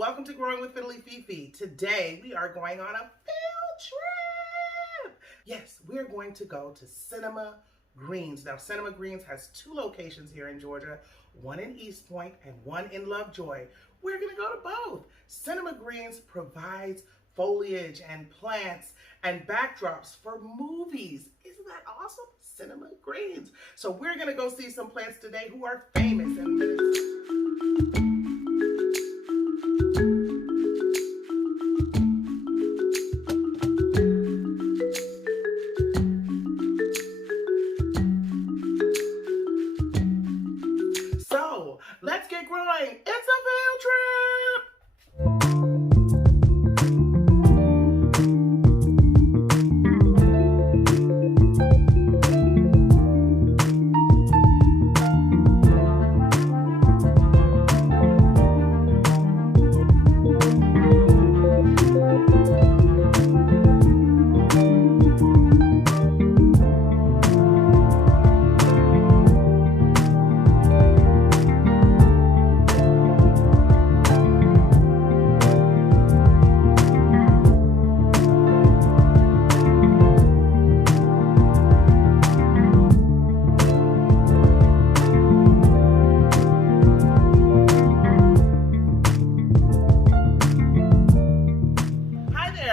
welcome to Growing with Fiddly Fifi. Today we are going on a field trip. Yes, we're going to go to cinemaGreens. Now, cinemaGreens has two locations here in Georgia, one in East Point and one in Lovejoy. We're going to go to both. cinemaGreens provides foliage and plants and backdrops for movies. Isn't that awesome? cinemaGreens. So we're going to go see some plants today who are famous in Minnesota. Let's get growing. It's a field trip.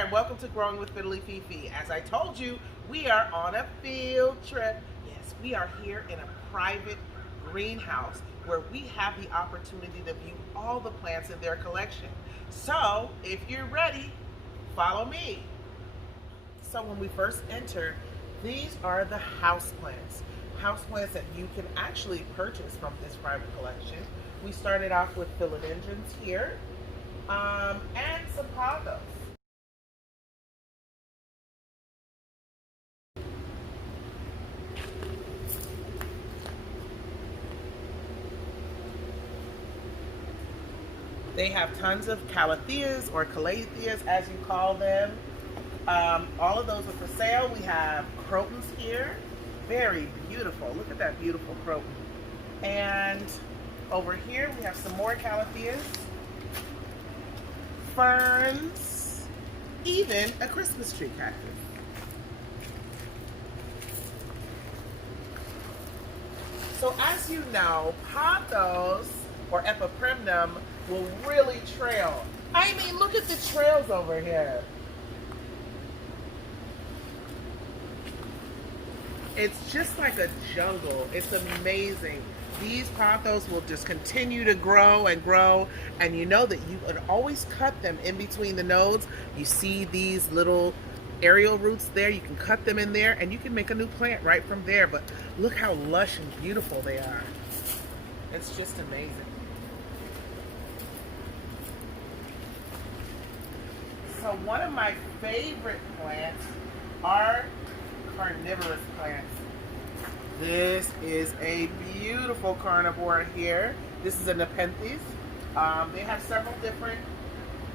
Welcome to Growing with Fiddly Fifi. As I told you, we are on a field trip. Yes, we are here in a private greenhouse where we have the opportunity to view all the plants in their collection. So, if you're ready, follow me. So when we first enter, these are the houseplants. Houseplants that you can actually purchase from this private collection. We started off with philodendrons here, and some condos. They have tons of calatheas or calatheas as you call them. All of those are for sale. We have crotons here. Very beautiful. Look at that beautiful croton. And over here we have some more calatheas, ferns, even a Christmas tree cactus. So as you know, pothos or epipremnum will really trail. I mean, look at the trails over here. It's just like a jungle. It's amazing. These pothos will just continue to grow and grow, and you know that you can always cut them in between the nodes. You see these little aerial roots there, you can cut them in there and you can make a new plant right from there. But look how lush and beautiful they are. It's just amazing. So one of my favorite plants are carnivorous plants. This is a beautiful carnivore here. This is a Nepenthes. They have several different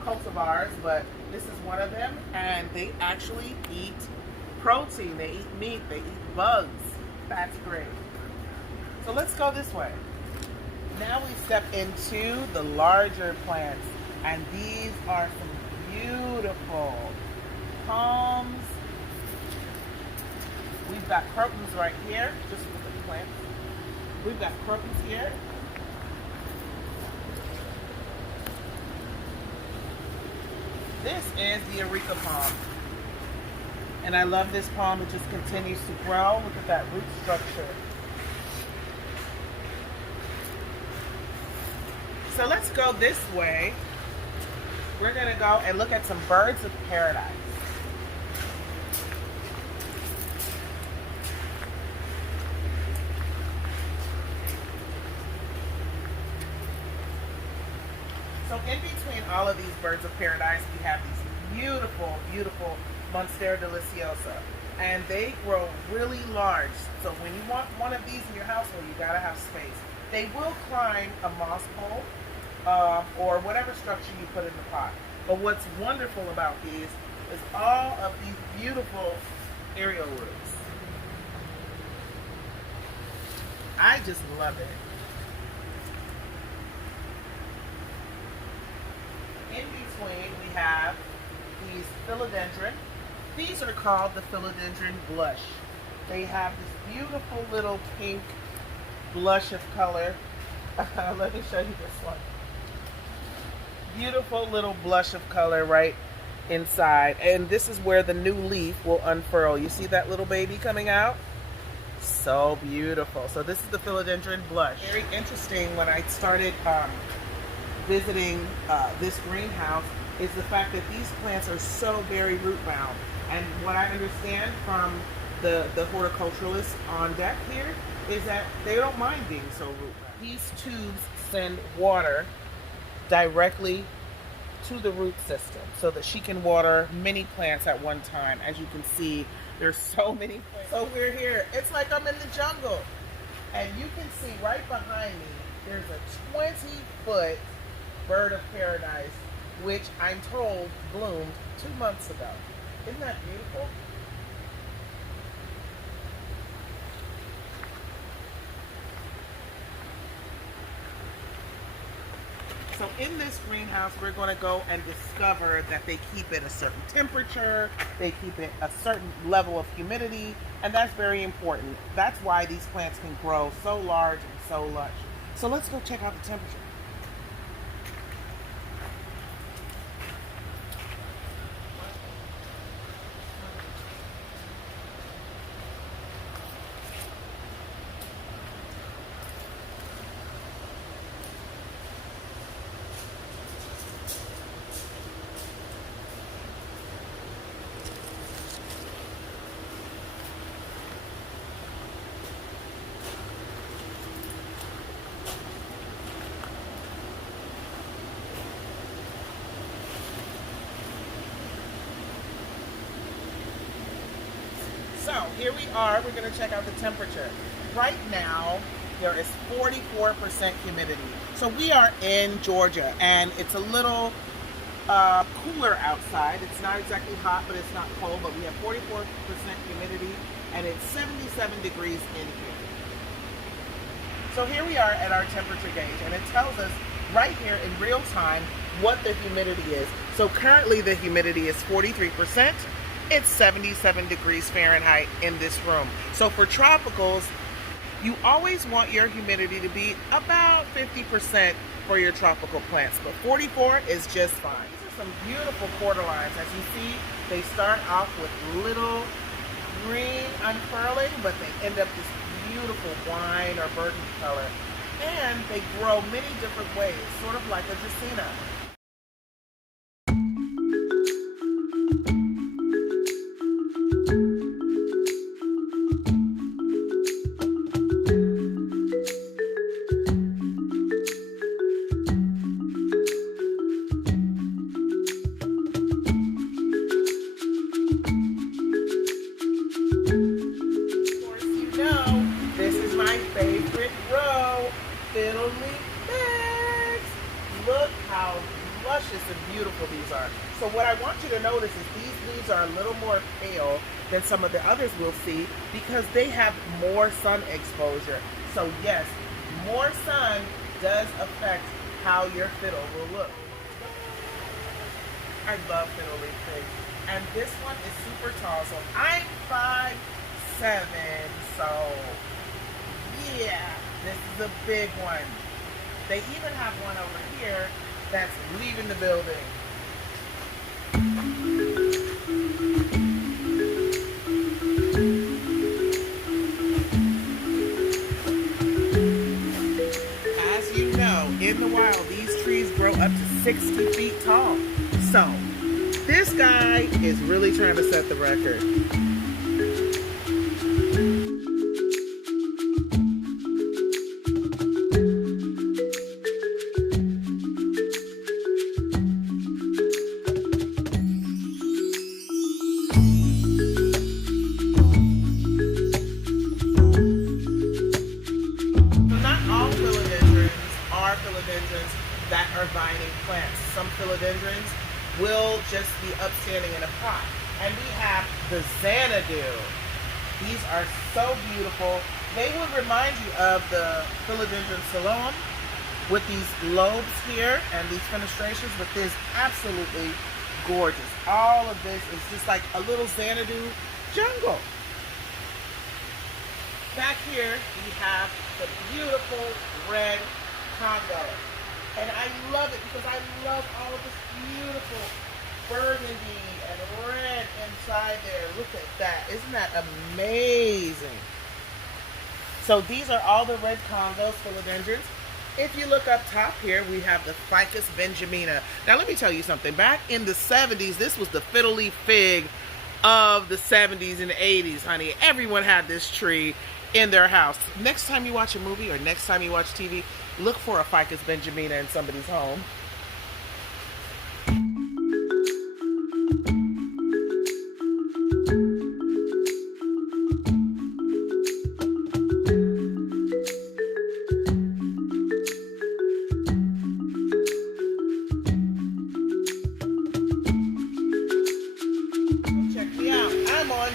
cultivars, but this is one of them, and they actually eat protein. They eat meat. They eat bugs. That's great. So let's go this way. Now we step into the larger plants, and these are some beautiful palms. We've got crotons right here. Just look at the plants. We've got crotons here. This is the Eureka Palm. And I love this palm. It just continues to grow. Look at that root structure. So let's go this way. We're going to go and look at some birds of paradise. So in between all of these birds of paradise, we have these beautiful, beautiful Monstera deliciosa. And they grow really large. So when you want one of these in your household, you gotta have space. They will climb a moss pole or whatever structure you put in the pot. But what's wonderful about these is all of these beautiful aerial roots. I just love it. in between, we have these philodendron. These are called the Philodendron Blush. They have this beautiful little pink blush of color. Let me show you this one. Beautiful little blush of color right inside. And this is where the new leaf will unfurl. You see that little baby coming out? So beautiful. So this is the Philodendron Blush. Very interesting when I started visiting this greenhouse is the fact that these plants are so very root bound. And what I understand from the horticulturalists on deck here is that they don't mind being so root bound. These tubes send water directly to the root system so that she can water many plants at one time. As you can see, there's so many plants. So we're here. It's like I'm in the jungle. And you can see right behind me, there's a 20-foot bird of paradise, which I'm told bloomed 2 months ago. Isn't that beautiful? So in this greenhouse, we're going to go and discover that they keep it a certain temperature, they keep it a certain level of humidity, and that's very important. That's why these plants can grow so large and so lush. So let's go check out the temperature. So here we are, we're going to check out the temperature. Right now, there is 44% humidity. So we are in Georgia, and it's a little cooler outside. It's not exactly hot, but it's not cold, but we have 44% humidity, and it's 77 degrees in here. So here we are at our temperature gauge, and it tells us right here in real time what the humidity is. So currently the humidity is 43%. It's 77 degrees Fahrenheit in this room. So for tropicals, you always want your humidity to be about 50% for your tropical plants, but 44 is just fine. These are some beautiful cordyline. As you see, they start off with little green unfurling, but they end up this beautiful wine or burgundy color. And they grow many different ways, sort of like a Dracena. Favorite row, fiddle leaf bags. Look how luscious and beautiful these are. So what I want you to notice is these leaves are a little more pale than some of the others we'll see because they have more sun exposure. So yes, more sun does affect how your fiddle will look. I love fiddle leaf figs. And this one is super tall. So I'm 5'7", so yeah, this is a big one. They even have one over here that's leaving the building. As you know, in the wild, these trees grow up to 60 feet tall. So, this guy is really trying to set the record. That are vining plants. Some philodendrons will just be upstanding in a pot. And we have the Xanadu. These are so beautiful. They would remind you of the Philodendron Ceylon, with these lobes here and these fenestrations, but this is absolutely gorgeous. All of this is just like a little Xanadu jungle. Back here, we have the beautiful red Condo. And I love it because I love all of this beautiful burgundy and red inside there. Look at that. Isn't that amazing? So these are all the red Condos, philodendrons. If you look up top here, we have the Ficus benjamina. Now let me tell you something. Back in the 70s, this was the fiddle leaf fig of the 70s and 80s, honey. Everyone had this tree in their house. Next time you watch a movie or next time you watch TV, look for a Ficus benjamina in somebody's home.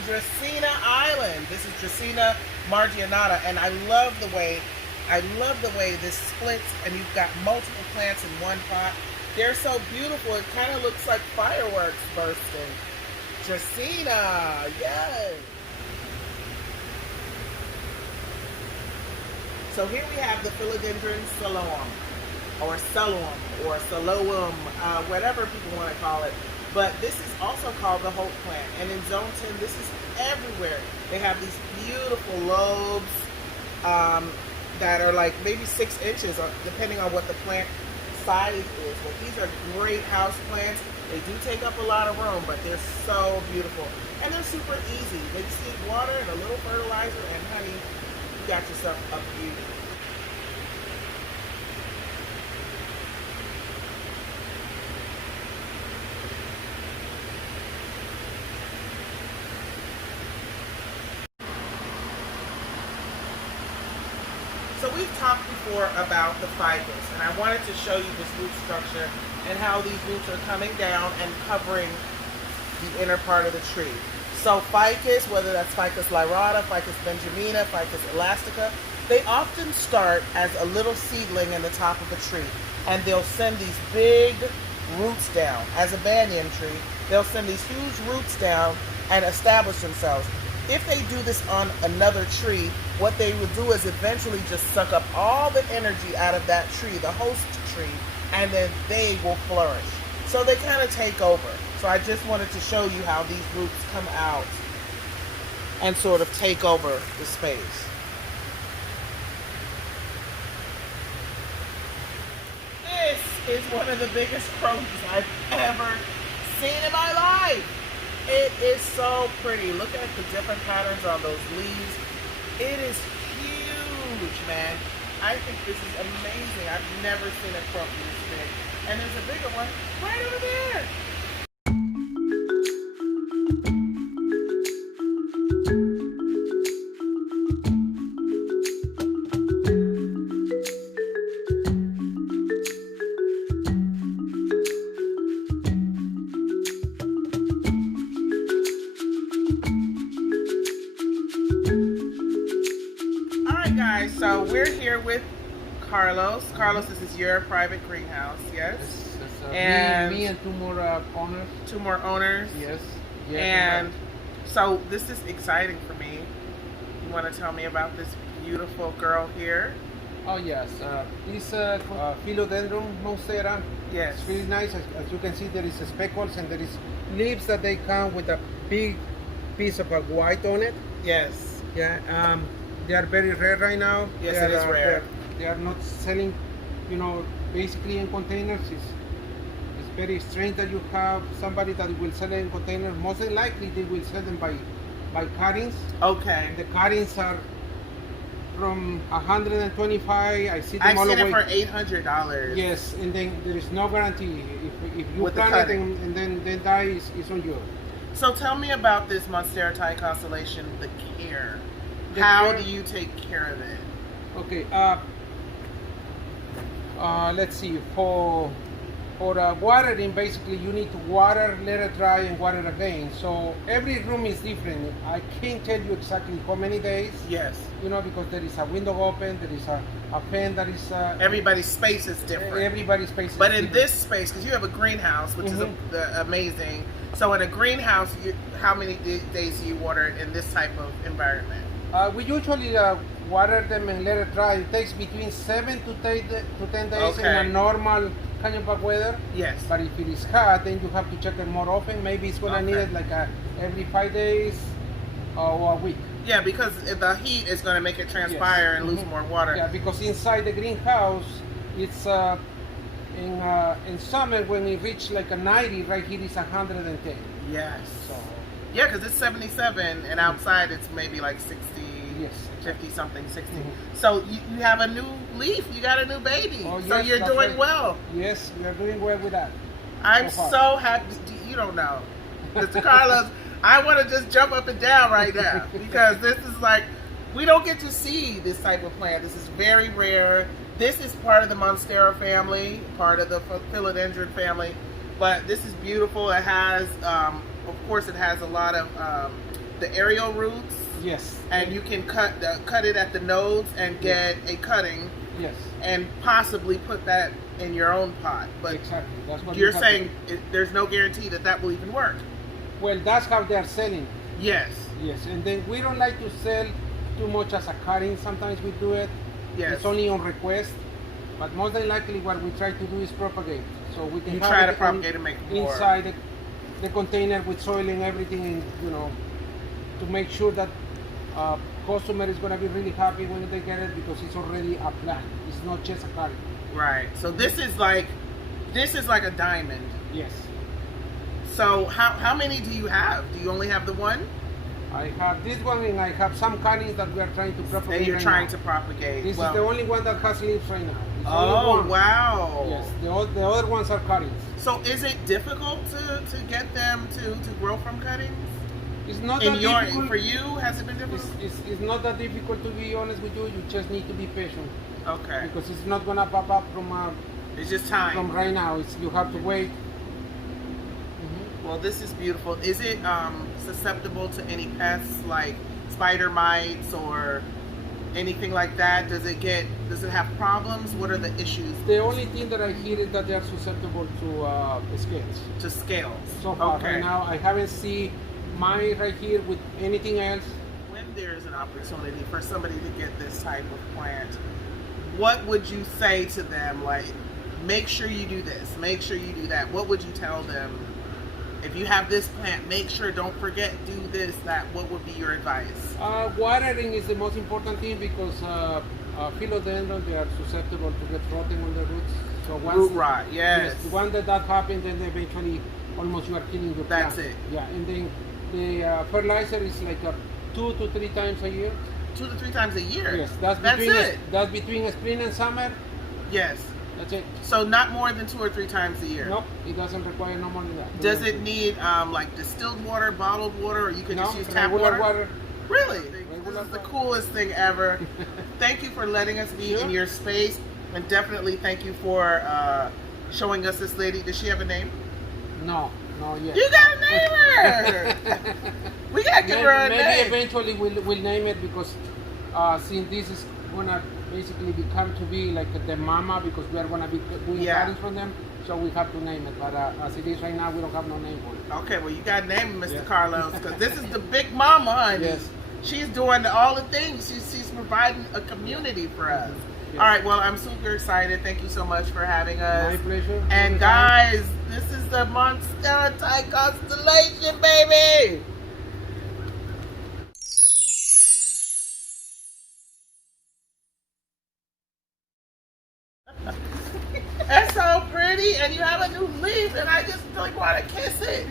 Dracena Island. This is Dracena marginata, and I love the way this splits, and you've got multiple plants in one pot. They're so beautiful. It kind of looks like fireworks bursting. Dracena, yes. So here we have the Philodendron Siloam, or Siloam, whatever people want to call it. But this is also called the Hope plant. And in Zone 10, this is everywhere. They have these beautiful lobes that are like maybe 6 inches, depending on what the plant size is. But these are great house plants. They do take up a lot of room, but they're so beautiful. And they're super easy. They just need water and a little fertilizer, and honey, you got yourself a beauty. So we've talked before about the ficus, and I wanted to show you this root structure and how these roots are coming down and covering the inner part of the tree. So ficus, whether that's Ficus lyrata, Ficus benjamina, Ficus elastica, they often start as a little seedling in the top of a tree, and they'll send these big roots down. As a banyan tree, they'll send these huge roots down and establish themselves. If they do this on another tree, what they will do is eventually just suck up all the energy out of that tree, the host tree, and then they will flourish. So they kind of take over. So I just wanted to show you how these roots come out and sort of take over the space. This is one of the biggest crocuses I've ever seen in my life. It is so pretty. Look at the different patterns on those leaves. It is huge, man. I think this is amazing. I've never seen a crocus this big. And there's a bigger one right over there. Guys, so we're here with Carlos. Carlos, this is your private greenhouse, yes? And me and two more owners. Two more owners? Yes. And so this is exciting for me. You want to tell me about this beautiful girl here? Oh yes, this Philodendron Monstera. Yes. It's really nice. As you can see, there is speckles and there is leaves that they come with a big piece of white on it. Yes. Yeah. They are very rare right now. Yes, it is rare. They are not selling, basically in containers. It's very strange that you have somebody that will sell it in containers. Most likely they will sell them by cuttings. Okay. And the cuttings are from 125. I see them I've all the seen way. it for $800. Yes, and then there is no guarantee. If you with plant it and then die, is on you. So tell me about this Monstera Thai Constellation, the care. How do you take care of it? Okay, let's see. For watering, basically you need to water, let it dry, and water again. So every room is different. I can't tell you exactly how many days. Yes. You know, because there is a window open, there is a fan that is. Everybody's space is different. Everybody's space is But different. in this space, because you have a greenhouse, which is amazing. So in a greenhouse, how many days do you water in this type of environment? We usually water them and let it dry. It takes between 7 to 10 days in a normal kind of weather. Yes. But if it is hot, then you have to check it more often. Maybe it's gonna need it like every 5 days or a week. Yeah, because the heat is gonna make it transpire and lose more water. Yeah, because inside the greenhouse, it's in summer when it reaches like a 90, right here is 110. Yes. So. Yeah, because it's 77 and outside it's maybe like 60, yes, 50 something, 60. So you have a new leaf, you got a new baby. Oh, so yes, you're doing well. Yes, we are doing well with that. I'm so happy. You don't know. Mr. Carlos, I want to just jump up and down right now because this is like, we don't get to see this type of plant. This is very rare. This is part of the Monstera family, part of the Philodendron family, but this is beautiful. It has, of course, it has a lot of the aerial roots. Yes. And you can cut it at the nodes and get a cutting. Yes. And possibly put that in your own pot. But exactly. That's what you're saying there's no guarantee that will even work. Well, that's how they're selling. Yes. Yes. And then we don't like to sell too much as a cutting. Sometimes we do it. Yes. It's only on request. But most than likely what we try to do is propagate. So we can try to propagate and make more. Inside the container with soil and everything, and, you know, to make sure that customer is going to be really happy when they get it because it's already a plant. It's not just a cutting. Right. So this is like a diamond. Yes. So how many do you have? Do you only have the one? I have this one and I have some cuttings that we are trying to propagate. And you're trying to propagate. This is the only one that has leaves right now. It's oh, wow. Yes, the other ones are cuttings. So is it difficult to get them to grow from cuttings? It's not that difficult. For you, has it been difficult? It's not that difficult, to be honest with you. You just need to be patient. Okay. Because it's not going to pop up from... it's just time. From right now. You have to wait. Well, this is beautiful. Is it susceptible to any pests like spider mites or anything like that? Does it have problems? What are the issues? The only thing that I hear is that they are susceptible to scales. To scales. So far, right now, I haven't seen mine right here with anything else. When there's an opportunity for somebody to get this type of plant, what would you say to them? Like, make sure you do this, make sure you do that. What would you tell them? If you have this plant, make sure, don't forget, do this, that. What would be your advice? Watering is the most important thing because philodendron, they are susceptible to get rotting on the roots. So once root rot, yes. Once that happens, then eventually almost you are killing your plant. That's it. Yeah, and then the fertilizer is like 2 to 3 times a year. 2 to 3 times a year? Yes, that's it. That's between spring and summer. Yes. That's it. So not more than 2 or 3 times a year? Nope, it doesn't require no more than that. Does it need like distilled water, bottled water, or you can just use tap water? Really? This is the coolest thing ever. Thank you for letting us be in your space, and definitely thank you for showing us this lady. Does she have a name? No yet. You gotta name her! We gotta give her a name. Maybe eventually we'll name it because since this is gonna basically become to be like the mama because we are gonna be doing cuttings from them, so we have to name it. But as it is right now, we don't have no name for it. Okay, well you gotta name it, Mr. Carlos, because this is the big mama, honey. Yes. She's doing all the things. She's providing a community for us. Yes. All right, well, I'm super excited. Thank you so much for having us. My pleasure. And guys, this is the Monstera Thai Constellation, baby! That's so pretty, and you have a new leaf, and I just really want to kiss it.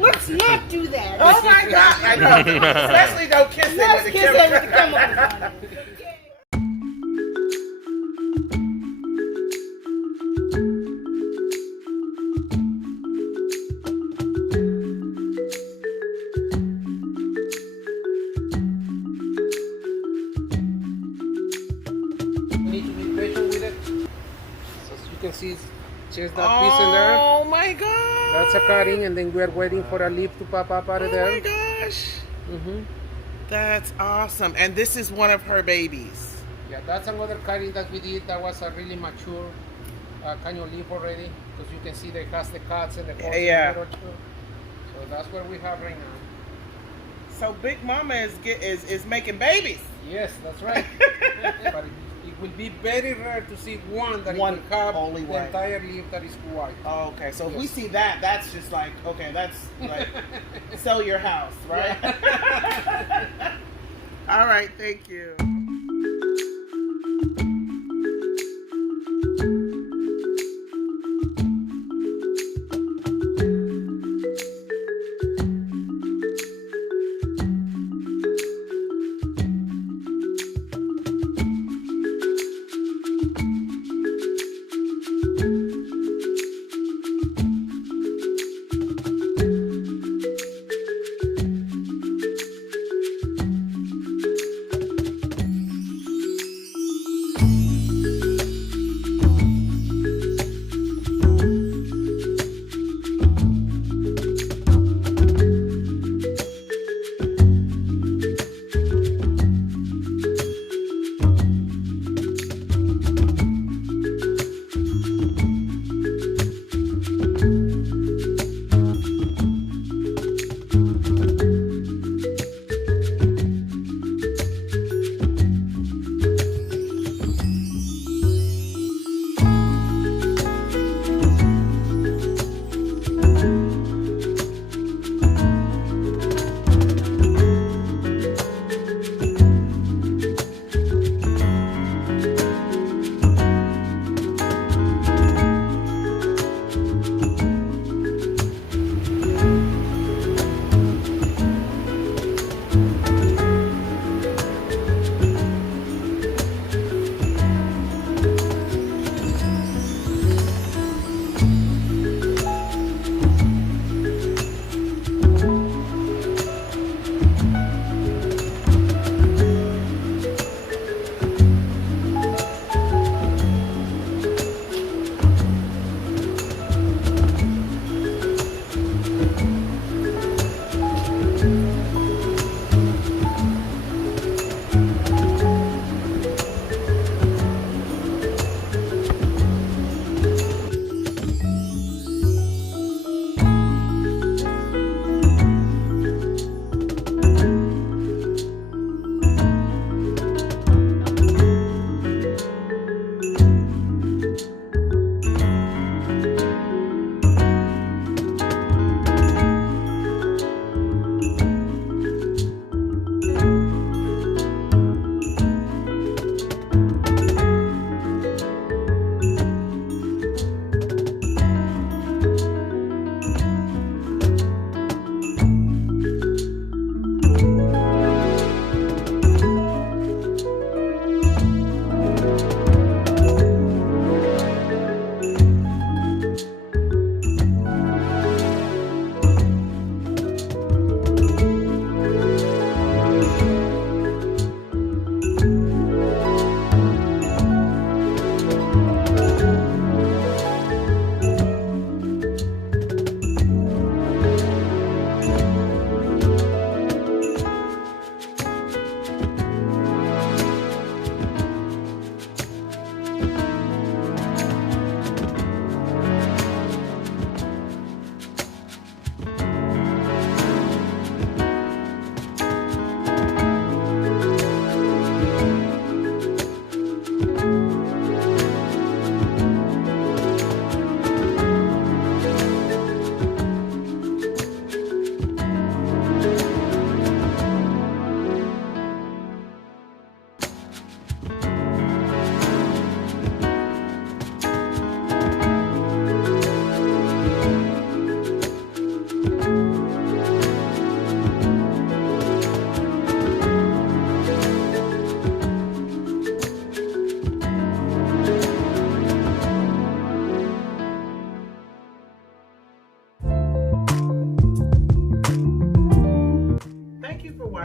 Let's not do that. Oh my God! I know. Especially don't kiss it with the chemicals on it. You need to be patient with it. So as you can see, it's chest that piece in there. Oh my god! That's a cutting, and then we are waiting for a leaf to pop up out of there. Oh my gosh! That's awesome. And this is one of her babies. Yeah, that's another cutting that we did. That was a really mature kind of leaf already, because you can see that it has the cuts and the holes in the middle too. So that's what we have right now. So Big Mama is making babies. Yes, that's right. But it will be very rare to see one that will have only the entire leaf that is white. Oh, okay, so if we see that, that's just like, okay, that's like sell your house, right? Yeah. All right, thank you.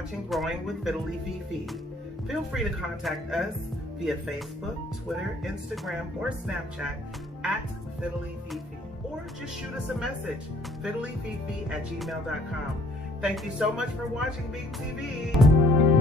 watching Growing with Fiddly Fifi. Feel free to contact us via Facebook, Twitter, Instagram, or Snapchat at fiddlyfifi, or just shoot us a message, fiddlyfifi@gmail.com. Thank you so much for watching Big TV.